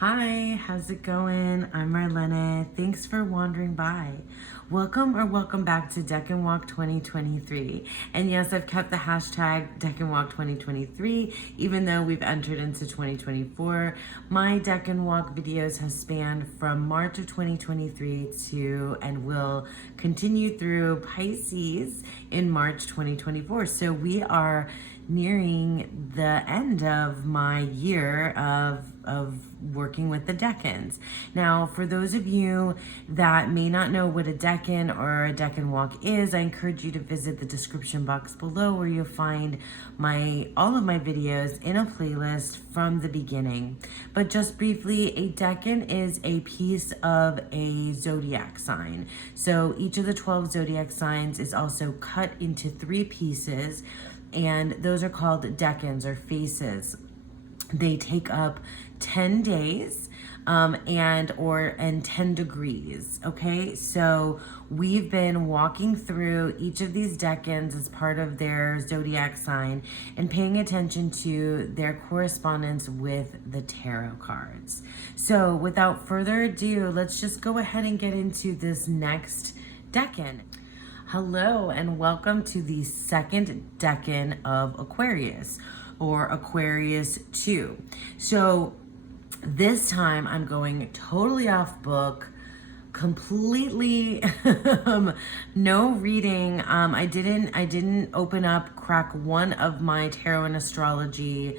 Hi, how's it going? I'm Marlene. Thanks for wandering by. Welcome back to Deck and Walk 2023. And yes, I've kept the hashtag Deck and Walk 2023, even though we've entered into 2024. My Deck and Walk videos have spanned from March of 2023 to and will continue through Pisces in March 2024. So we are nearing the end of my year of working with the decans. Now, for those of you that may not know what a decan or a decan walk is, I encourage you to visit the description box below where you'll find all of my videos in a playlist from the beginning. But just briefly, a decan is a piece of a zodiac sign. So each of the 12 zodiac signs is also cut into 3 pieces, and those are called decans or faces. They take up 10 days and 10 degrees. Okay, so we've been walking through each of these decans as part of their zodiac sign and paying attention to their correspondence with the tarot cards. So without further ado, let's just go ahead and get into this next decan. Hello and welcome to the second decan of Aquarius, or Aquarius 2. So this time I'm going totally off book, completely no reading. I didn't open up, crack one of my tarot and astrology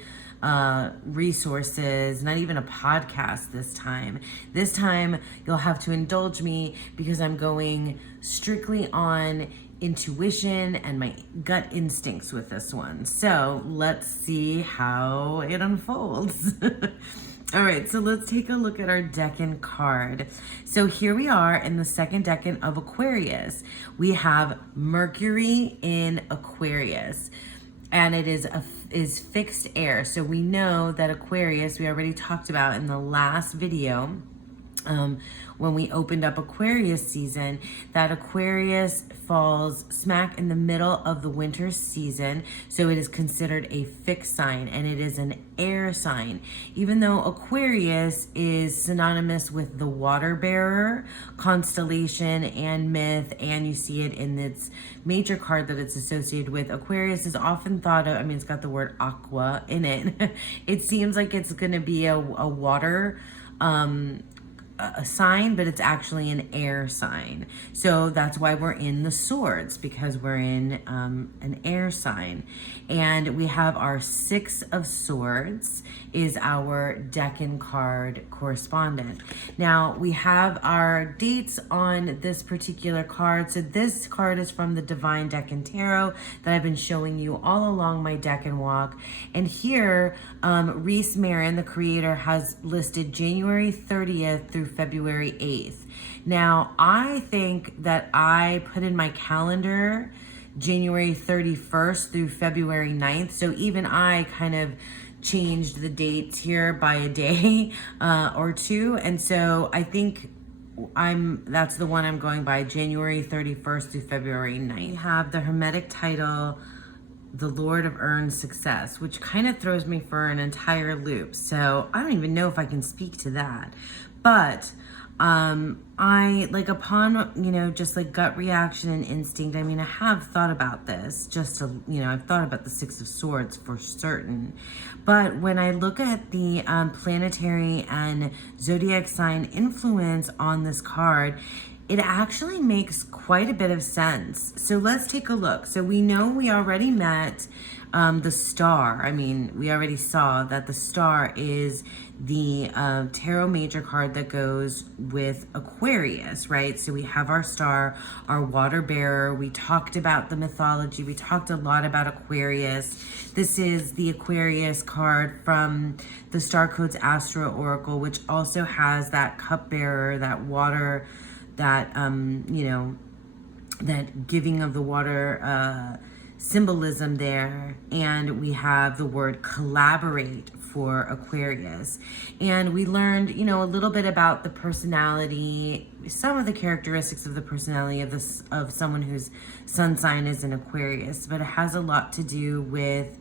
resources, not even a podcast this time. This time you'll have to indulge me because I'm going strictly on intuition and my gut instincts with this one. So let's see how it unfolds. All right, so let's take a look at our decan card. So here we are in the second decan of Aquarius. We have Mercury in Aquarius, and it is fixed air. So we know that Aquarius, we already talked about in the last video, when we opened up Aquarius season, that Aquarius falls smack in the middle of the winter season. So it is considered a fixed sign, and it is an air sign. Even though Aquarius is synonymous with the water bearer, constellation, and myth, and you see it in its major card that it's associated with, Aquarius is often thought of, it's got the word aqua in it. It seems like it's going to be a water a sign, but it's actually an air sign. So that's why we're in the swords, because we're in an air sign. And we have our 6 of Swords is our decan card correspondent. Now we have our dates on this particular card. So this card is from the Divine Decan Tarot that I've been showing you all along my decan walk. And here, Reese Marin, the creator, has listed January 30th through February 8th. Now, I think that I put in my calendar January 31st through February 9th. So even I kind of changed the dates here by a day or two. And so I think that's the one I'm going by, January 31st through February 9th. We have the Hermetic title, the Lord of Earned Success, which kind of throws me for an entire loop. So I don't even know if I can speak to that. But I, upon, just like gut reaction and instinct, I have thought about this, I've thought about the 6 of Swords for certain. But when I look at the planetary and zodiac sign influence on this card, it actually makes quite a bit of sense. So let's take a look. So we know we already met the star. We already saw that the star is the tarot major card that goes with Aquarius, right? So we have our star, our water bearer. We talked about the mythology. We talked a lot about Aquarius. This is the Aquarius card from the Star Codes Astro Oracle, which also has that cupbearer, that water, that that giving of the water symbolism there. And we have the word collaborate for Aquarius. And we learned, a little bit about the personality, some of the characteristics of the personality of someone whose sun sign is in Aquarius, but it has a lot to do with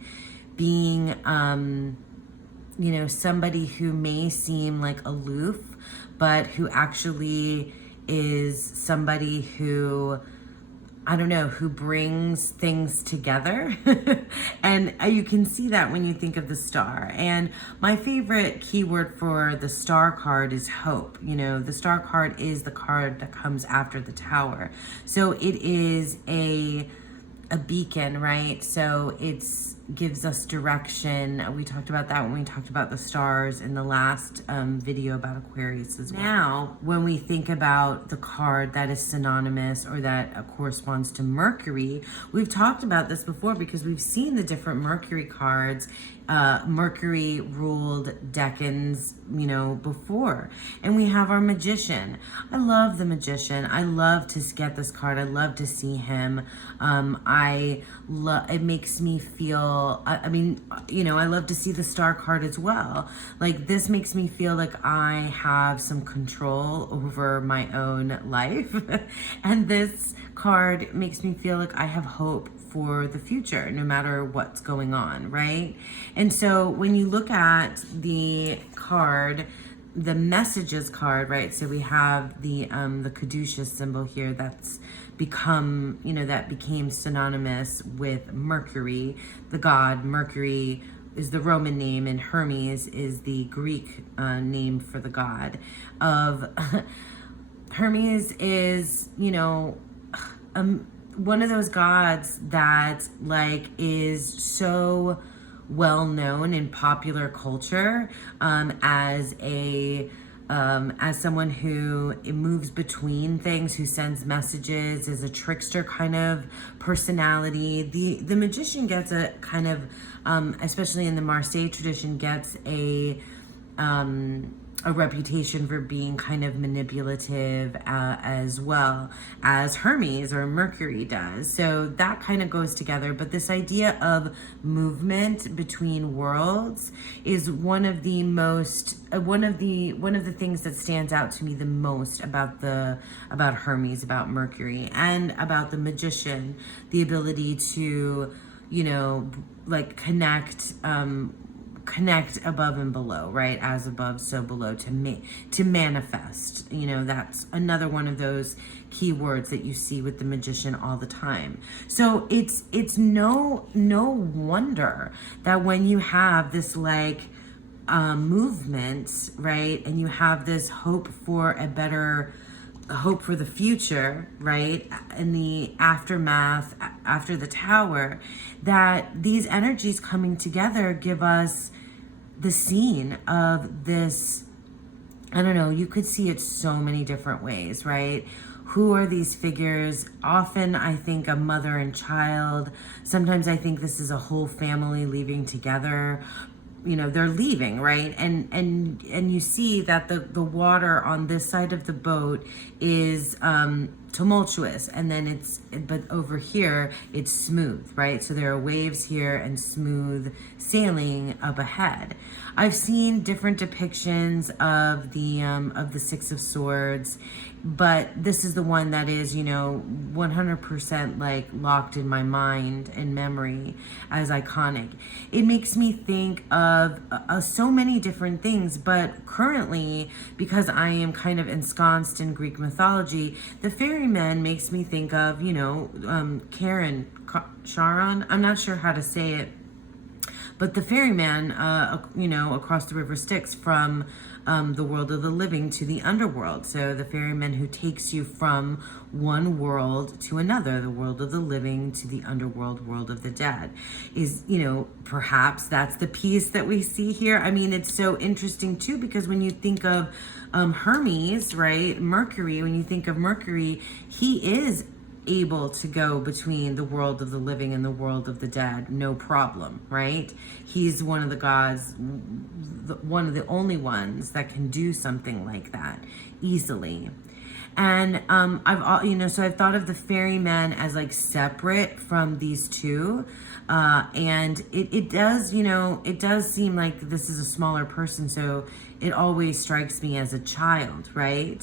being somebody who may seem like aloof, but who actually is somebody who, I don't know, who brings things together. And you can see that when you think of the star. And my favorite keyword for the star card is hope. The star card is the card that comes after the tower. So it is a beacon, right? So it's gives us direction. We talked about that when we talked about the stars in the last video about Aquarius as well. Now, when we think about the card that is synonymous or that corresponds to Mercury, we've talked about this before because we've seen the different Mercury cards. Mercury ruled decans, before. And we have our Magician. I love the Magician. I love to get this card. I love to see him. It makes me feel, I love to see the star card as well. Like, this makes me feel like I have some control over my own life. And this card makes me feel like I have hope for the future, no matter what's going on, right? And so when you look at the card, the messages card, right? So we have the caduceus symbol here that's become, that became synonymous with Mercury, the god. Mercury is the Roman name, and Hermes is the Greek name for the god of Hermes is, one of those gods that is so well known in popular culture as someone who moves between things, who sends messages, is a trickster kind of personality. The Magician gets a kind of, especially in the Marseille tradition, gets a reputation for being kind of manipulative as well as Hermes or Mercury does. So that kind of goes together. But this idea of movement between worlds is one of the things that stands out to me the most about Hermes, about Mercury, and about the Magician, the ability to, connect above and below, right? As above, so below, to manifest. That's another one of those keywords that you see with the Magician all the time. So it's no wonder that when you have this movement, right, and you have this hope for the future, right, in the aftermath after the tower, that these energies coming together give us the scene of this. I don't know, you could see it so many different ways, right? Who are these figures? Often I think a mother and child. Sometimes I think this is a whole family leaving together. They're leaving, right? And you see that the water on this side of the boat is tumultuous, and then but over here it's smooth, right? So there are waves here and smooth sailing up ahead. I've seen different depictions of the Six of Swords, but this is the one that is 100% locked in my mind and memory as iconic. It makes me think of so many different things, but currently, because I am kind of ensconced in Greek mythology, the ferryman makes me think of Charon. I'm not sure how to say it, but the ferryman, across the river Styx from the world of the living to the underworld. So the ferryman who takes you from one world to another, the world of the living to the underworld, world of the dead, is, perhaps that's the piece that we see here. I mean, it's so interesting too, because when you think of Hermes, right, Mercury, when you think of Mercury, he is able to go between the world of the living and the world of the dead, no problem, right? He's one of the gods, one of the only ones that can do something like that easily. And I've thought of the ferryman as separate from these two, and it does seem like this is a smaller person, so it always strikes me as a child, right?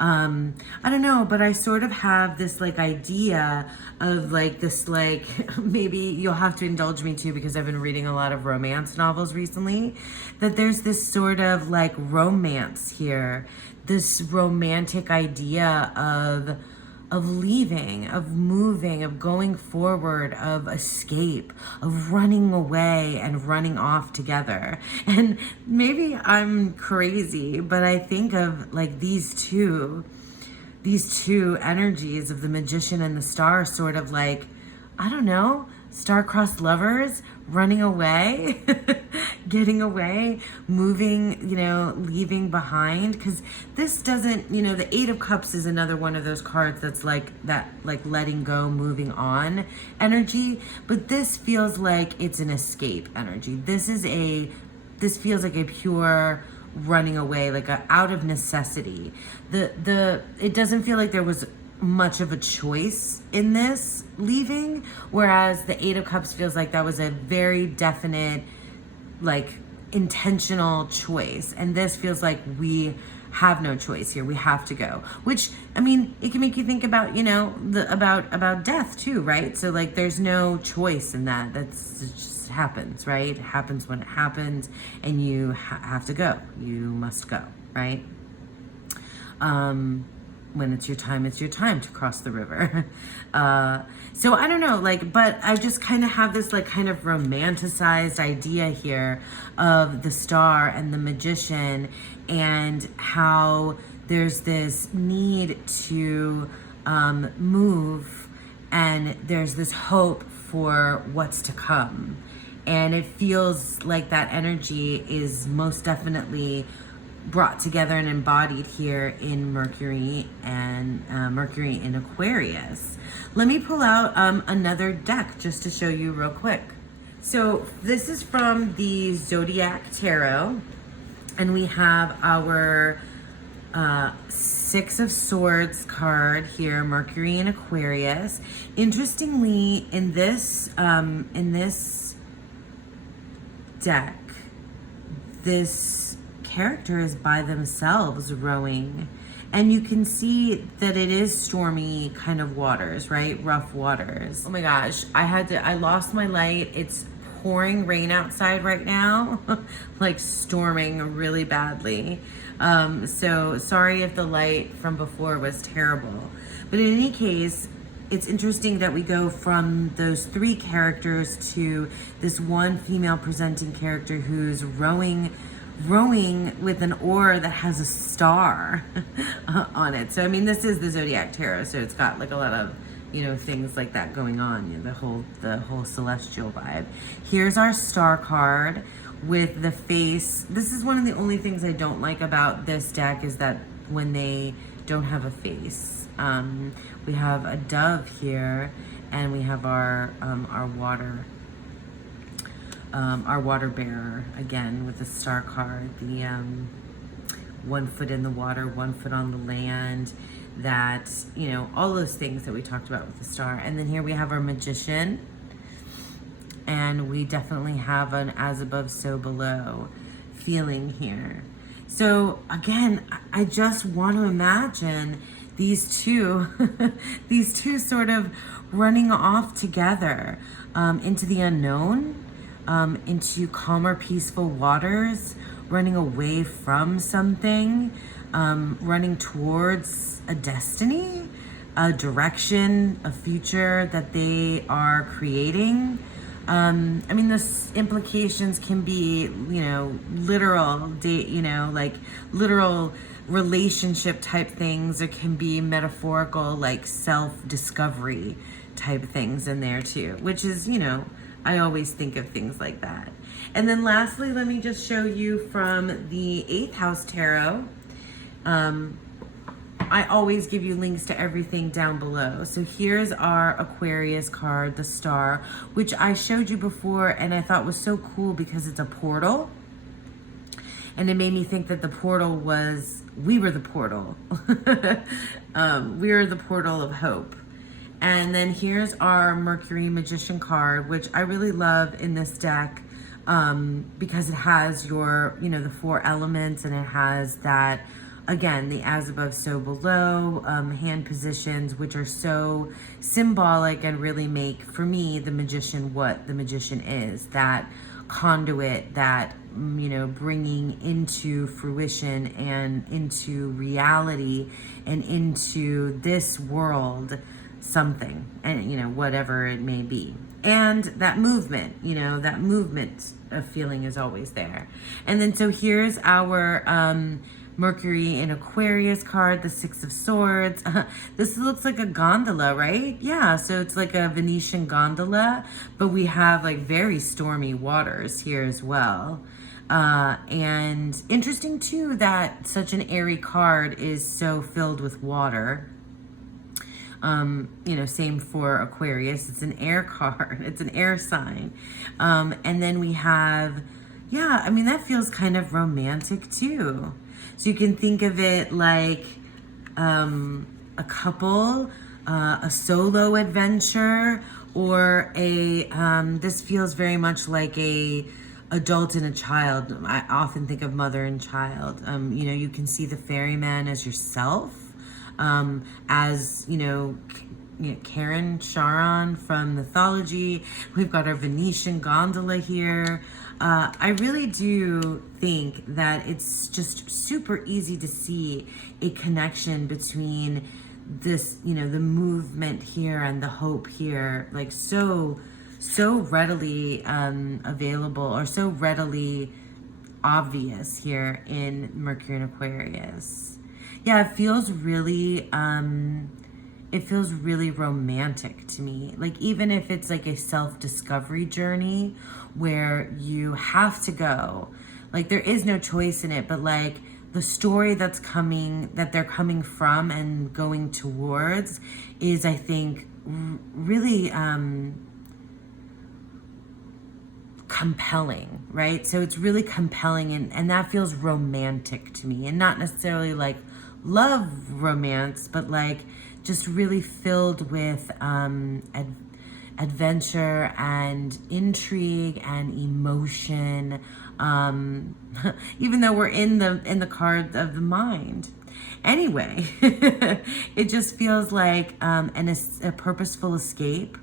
I don't know, but I sort of have this like idea of like this, like, maybe you'll have to indulge me too, because I've been reading a lot of romance novels recently, that there's this sort of like romance here, this romantic idea of leaving, of moving, of going forward, of escape, of running away and running off together. And maybe I'm crazy, but I think of like these two energies of the Magician and the Star, sort of like, I don't know, star-crossed lovers running away, getting away, moving, you know, leaving behind. Because this doesn't, you know, the Eight of Cups is another one of those cards that's like that, like letting go, moving on energy. But this feels like it's an escape energy. This feels like a pure running away, like a out of necessity. It doesn't feel like there was much of a choice in this leaving, whereas the Eight of Cups feels like that was a very definite, like, intentional choice, and this feels like we have no choice here. We have to go. Which, I mean, it can make you think about, you know, about death too, right? So like, there's no choice in that. It just happens, right? It happens when it happens, and you have to go. You must go, right? When it's your time to cross the river. So I don't know, like, but I just kind of have this like kind of romanticized idea here of the Star and the Magician, and how there's this need to move, and there's this hope for what's to come. And it feels like that energy is most definitely brought together and embodied here in Mercury and Mercury in Aquarius. Let me pull out another deck just to show you real quick. So this is from the Zodiac Tarot, and we have our Six of Swords card here, Mercury in Aquarius. Interestingly, in this deck, this character is by themselves rowing, and you can see that it is stormy kind of waters, right? Rough waters. Oh my gosh, I lost my light. It's pouring rain outside right now, like storming really badly. So sorry if the light from before was terrible. But in any case, it's interesting that we go from those three characters to this one female presenting character who's rowing with an oar that has a star on it. So I mean, this is the Zodiac Tarot, so it's got like a lot of, you know, things like that going on, you know, the whole celestial vibe. Here's our star card with the face. This is one of the only things I don't like about this deck, is that when they don't have a face. We have a dove here, and we have our water bearer again with the star card, the 1 foot in the water, 1 foot on the land, that, you know, all those things that we talked about with the star. And then here we have our Magician, and we definitely have an as above so below feeling here. So again, I just want to imagine these two these two sort of running off together into the unknown, into calmer, peaceful waters, running away from something, running towards a destiny, a direction, a future that they are creating. I mean, the implications can be, you know, literal, you know, like literal relationship type things. It can be metaphorical, like self-discovery type things in there too, which is, you know, I always think of things like that. And then lastly, let me just show you from the 8th House Tarot. I always give you links to everything down below. So here's our Aquarius card, the Star, which I showed you before, and I thought was so cool because it's a portal. And it made me think that the portal was, we were the portal. We were the portal of hope. And then here's our Mercury Magician card, which I really love in this deck. because it has your, the 4 elements, and it has that, again, the as above, so below, hand positions, which are so symbolic and really make, for me, the magician what the magician is, that conduit, that, bringing into fruition and into reality and into this world something, and, whatever it may be. And that movement, that movement of feeling is always there. And then, so here's our, Mercury in Aquarius card, the 6 of Swords. This looks like a gondola, right? Yeah, so it's like a Venetian gondola, but we have like very stormy waters here as well. And interesting too that such an airy card is so filled with water. Same for Aquarius. It's an air card. It's an air sign. And then we have, that feels kind of romantic too. So you can think of it like a couple, a solo adventure, or this feels very much like a adult and a child. I often think of mother and child. You can see the ferryman as yourself, as, Karen Charon from mythology. We've got our Venetian gondola here. I really do think that it's just super easy to see a connection between this, the movement here and the hope here, like so readily available, or so readily obvious here in Mercury and Aquarius. Yeah, it feels really romantic to me. Like, even if it's like a self-discovery journey where you have to go, like there is no choice in it, but like the story that they're coming from and going towards is, I think, really compelling, right? So it's really compelling, and that feels romantic to me, and not necessarily like love romance, but like just really filled with adventure and intrigue and emotion, even though we're in the card of the mind. Anyway, it just feels like a purposeful escape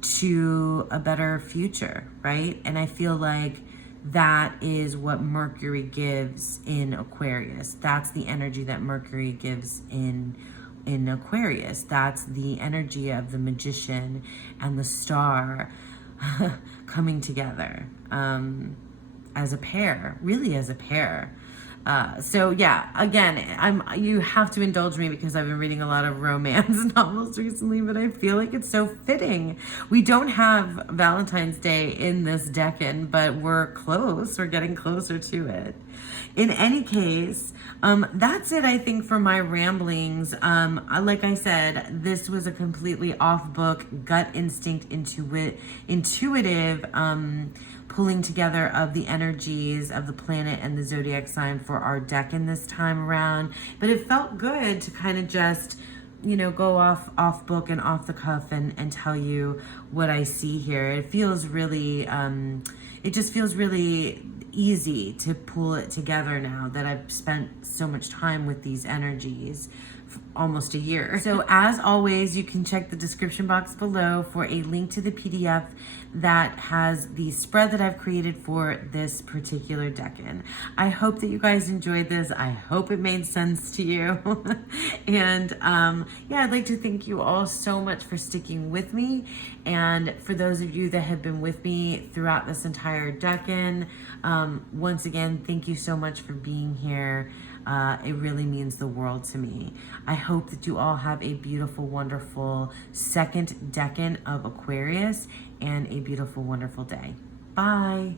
to a better future, right? And I feel like that is what Mercury gives in Aquarius. That's the energy that Mercury gives in Aquarius. That's the energy of the magician and the star coming together as a pair, really as a pair. So yeah, again, you have to indulge me because I've been reading a lot of romance novels recently, but I feel like it's so fitting. We don't have Valentine's Day in this decan, but we're close. We're getting closer to it. In any case, that's it, I think, for my ramblings. Like I said, this was a completely off-book, gut instinct, intuitive pulling together of the energies of the planet and the zodiac sign for our decan this time around. But it felt good to kind of just, go off book and off the cuff and tell you what I see here. It feels really, it just feels really easy to pull it together now that I've spent so much time with these energies, almost a year. So as always, you can check the description box below for a link to the PDF that has the spread that I've created for this particular decan. I hope that you guys enjoyed this. I hope it made sense to you. And I'd like to thank you all so much for sticking with me. And for those of you that have been with me throughout this entire decan, once again, thank you so much for being here. It really means the world to me. I hope that you all have a beautiful, wonderful second decan of Aquarius and a beautiful, wonderful day. Bye.